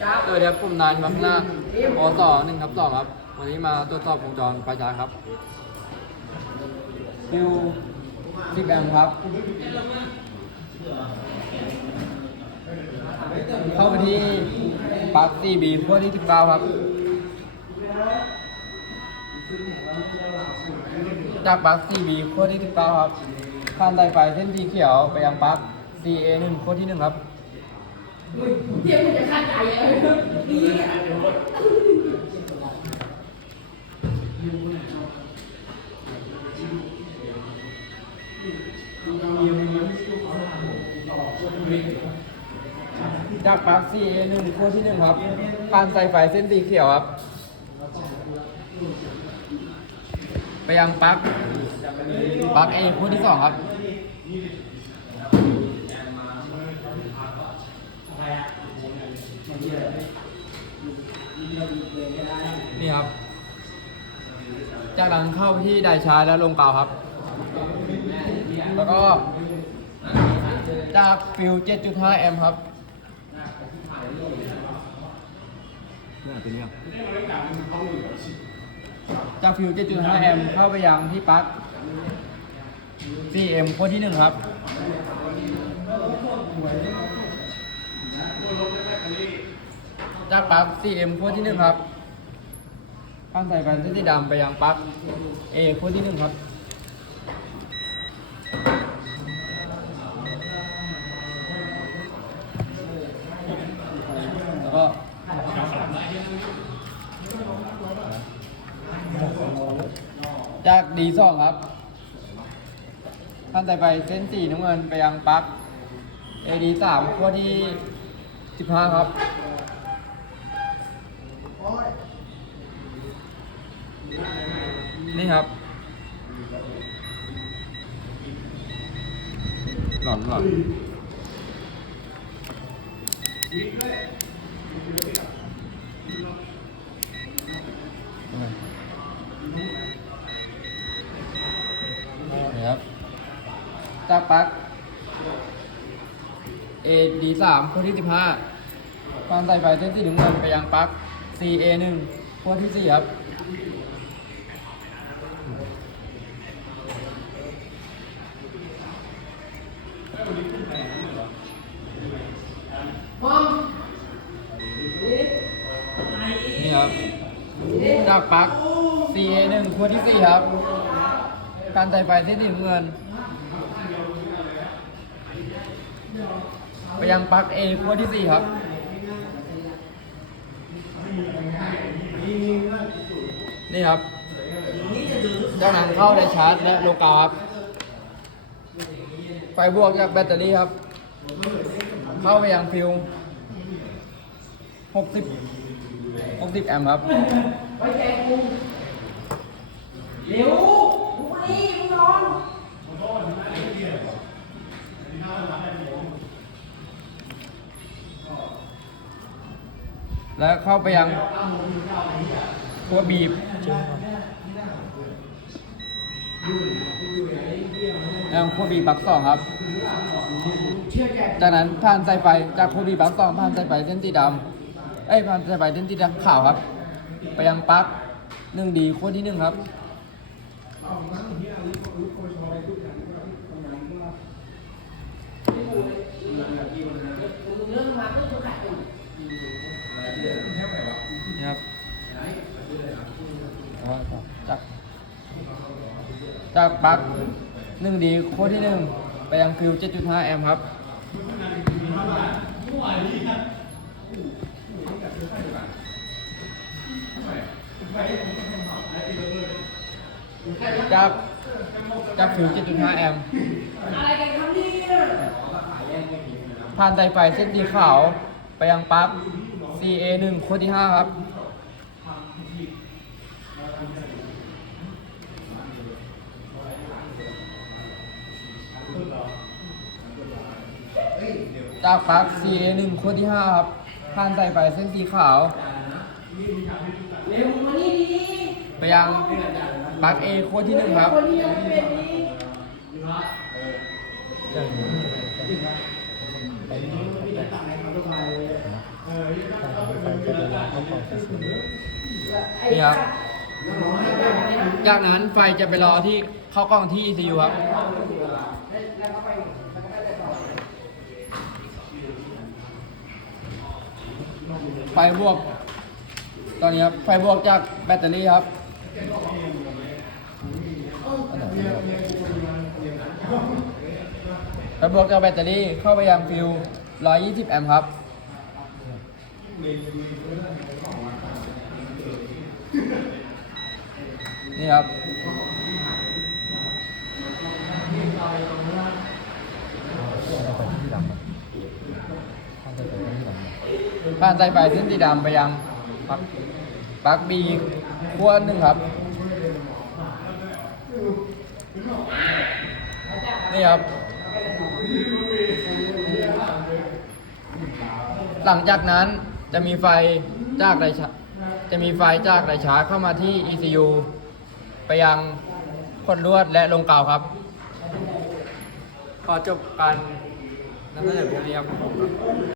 สวัสดีครับผมนายมักนาอสหนึ่งทับสองครับ วันนี้มาตรวจสอบวงจรไฟฉายครับฟิวสิบแอมป์ครับ เข้าไปที่ปลั๊ก 4B พวกที่19ครับ จากปลั๊ก 4B พวกที่19ครับผ่านสายไฟเส้นสีเขียวไปยังปลั๊ก CA1 พวกที่1ครับ เดี๋ยวมึงจะฆ่าใจเลยดีอะจากปลั๊ก CA1 พวกที่1ครับผ่านสายไฟเส้นสีเขียวครับ ไปยังปลั๊กปลั๊ก A พวกที่2ครับ นี่ครับ จากนั้นเข้าไปที่ไดชาร์จแล้วลงเกาวครับ แล้วก็จากฟิว7.5แอมป์ครับจากฟิว7.5แอมป์เข้าไปยังที่ปลั๊ก 4M โค้ดที่1ครับจากปลั๊ก 4M โค้ดที่1ครับ ข้างใส่แผ่นเส้นสีดำไปยังปลั๊ก A โค้ดที่1ครับแล้วก็จาก D2 ครับท่านใส่ไปเส้นสีน้ำเงินไปยังปลั๊ก AD3 ขั้วที่15ครับ นี่ครับ หลอนหลอนนะครับจากปลั๊ก AD3 ขั้วที่15การใส่ไฟเส้นสีน้ำเงินไปยังปลั๊ก CA1 ขั้วที่4ครับ พร้อม นี่ครับจากปัก CA1 ขั้วที่ 4 ครับ การใส่ไฟเส้นสีน้ำเงิน ไปยังปัก A ขั้วที่ 4 ครับนี่ครับจากนั้นเข้าในชาร์จและโลกาครับ ไฟบวกจากแบตเตอรี่ครับ เข้าไปยังฟิว60 60แอมป์ครับไว้ใจกูเร็วมึงนี่มึงนอนแล้วเข้าไปยังตัวบีบ ยังโคบีบักสองครับ จากนั้นผ่านสายไฟจากโคบีบักสองผ่านสายไฟเส้นสีดำเอ้ยผ่านสายไฟเส้นสีดำขาวครับ ไปยังปลั๊กหนึ่งดีโคดที่หนึ่งครับมึงเรื่องมาเรื่องตัวขัดอยู่นี่ครับจากจากปลั๊ก หนึ่งดีโคดที่หนึ่งไปยังฟิว7.5 แอมป์ครับจากจากฟิว7.5 แอมป์อะไรกันครับเนี่ยผ่านไดไฟเส้นสีขาวไปยังปลั๊ก CA1 โคดที่ 5 ครับ จากฟัก CA1 โคดที่5ครับผ่านไดไฟเส้นสีขาว เร็วมานี่ดีไปยังฟัก A โคดที่1ครับ คนที่ยังเป็นนี้นไฟก็จะยากล่องที่สุดนี่ครับ จากนั้นไฟจะไปรอที่เข้ากล้องที่ ECU ครับ ไฟบวก ตอนนี้ครับไฟบวกจากแบตเตอรี่ครับไฟบวกจากแบตเตอรี่เข้าไปยังฟิว120 แอมป์ครับนี่ครับ ถ้าไปที่ดำอะถ้าจะไปที่ดำอะ ผ่านสายไฟเส้นสีดำไปยังปักปักบีขั้วหนึ่งครับ นี่ครับ หลังจากนั้นจะมีไฟจากไรชาจะมีไฟจากไรชาเข้ามาที่ ECU ไปยังขดลวดและลงกาวครับ ขอจบการนำเสนอเพียงเท่านี้ครับ